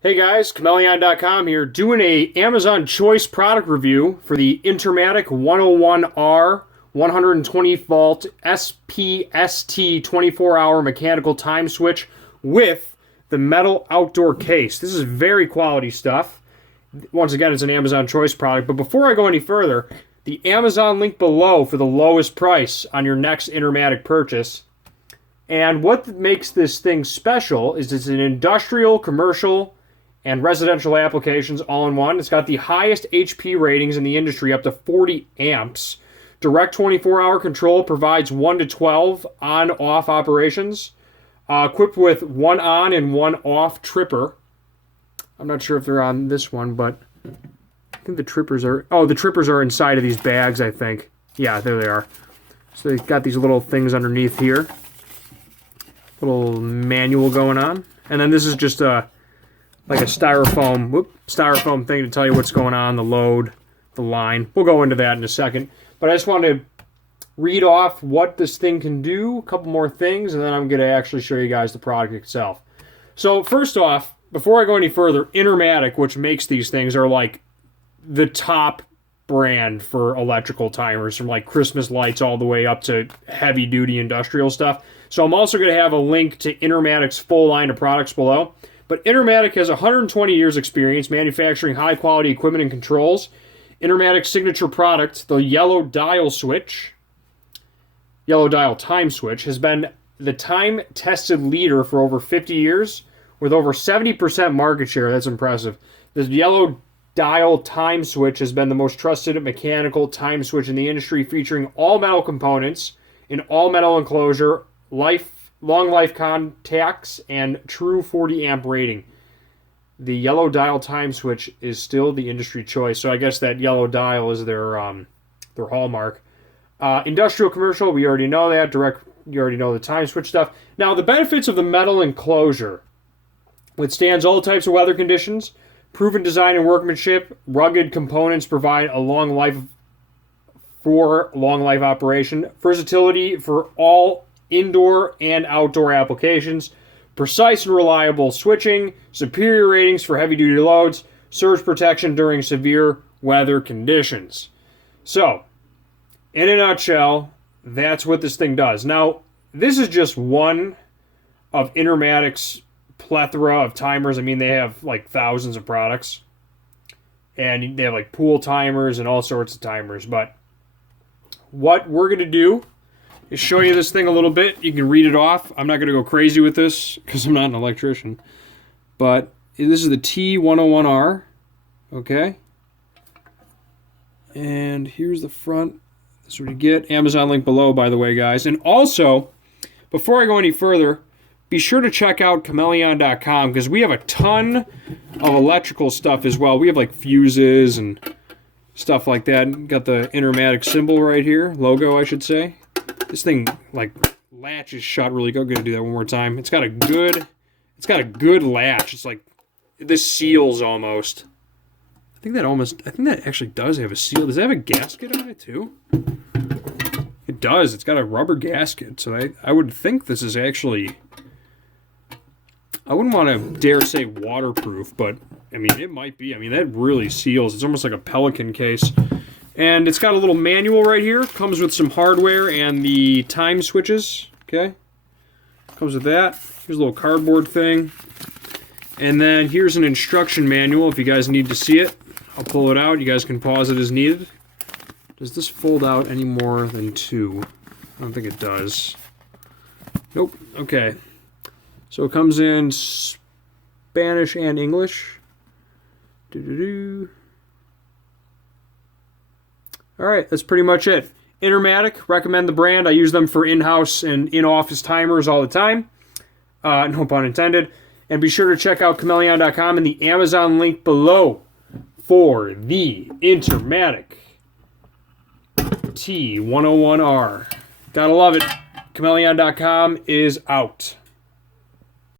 Hey guys, Chmelaeon.com here, doing a Amazon Choice product review for the Intermatic 101R 120 volt SPST 24-hour mechanical time switch with the metal outdoor case. This is very quality stuff. Once again, it's an Amazon Choice product, but before I go any further, the Amazon link below for the lowest price on your next Intermatic purchase. And what makes this thing special is it's an industrial, commercial, and residential applications all in one. It's got the highest HP ratings in the industry, up to 40 amps. Direct 24-hour control provides 1 to 12 on-off operations. Equipped with one on and one off tripper. I'm not sure if they're on this one, but I think the trippers are... Oh, the trippers are inside of these bags, I think. Yeah, there they are. So they've got these little things underneath here. Little manual going on. And then this is just like a styrofoam thing to tell you what's going on, the load, the line. We'll go into that in a second. But I just wanted to read off what this thing can do, a couple more things, and then I'm going to actually show you guys the product itself. So first off, before I go any further, Intermatic, which makes these things, are like the top brand for electrical timers, from like Christmas lights all the way up to heavy-duty industrial stuff. So I'm also going to have a link to Intermatic's full line of products below. But Intermatic has 120 years experience manufacturing high-quality equipment and controls. Intermatic's signature product, the yellow dial time switch, has been the time-tested leader for over 50 years with over 70% market share. That's impressive. The yellow dial time switch has been the most trusted mechanical time switch in the industry, featuring all metal components in all metal enclosure, long life contacts, and true 40 amp rating. The yellow dial time switch is still the industry choice, so I guess that yellow dial is their hallmark. Industrial, commercial, we already know that. Direct, you already know the time switch stuff. Now, the benefits of the metal enclosure: withstands all types of weather conditions, proven design and workmanship, rugged components provide a long life operation, versatility for all indoor and outdoor applications, precise and reliable switching, superior ratings for heavy-duty loads, surge protection during severe weather conditions. So, in a nutshell, that's what this thing does. Now, this is just one of Intermatic's plethora of timers. I mean, they have like thousands of products. And they have like pool timers and all sorts of timers. But what we're going to do is show you this thing a little bit. You can read it off. I'm not going to go crazy with this because I'm not an electrician. But this is the T101R. Okay. And here's the front. This is what you get. Amazon link below, by the way, guys. And also, before I go any further, be sure to check out Chmelaeon.com because we have a ton of electrical stuff as well. We have like fuses and stuff like that. Got the Intermatic symbol right here. Logo, I should say. This thing like latches shut really good. I'm gonna do that one more time. It's got a good latch. It's like this seals almost. I think that actually does have a seal. Does it have a gasket on it too? It does. It's got a rubber gasket. So I would think this is actually, I wouldn't want to dare say waterproof, but I mean it might be. I mean that really seals. It's almost like a Pelican case. And it's got a little manual right here. Comes with some hardware and the time switches. Okay. Comes with that. Here's a little cardboard thing. And then here's an instruction manual if you guys need to see it. I'll pull it out. You guys can pause it as needed. Does this fold out any more than 2? I don't think it does. Nope. Okay. So it comes in Spanish and English. Doo-doo-doo. Alright, that's pretty much it. Intermatic, recommend the brand. I use them for in-house and in-office timers all the time. No pun intended. And be sure to check out Chmelaeon.com and the Amazon link below for the Intermatic T101R. Gotta love it. Chmelaeon.com is out.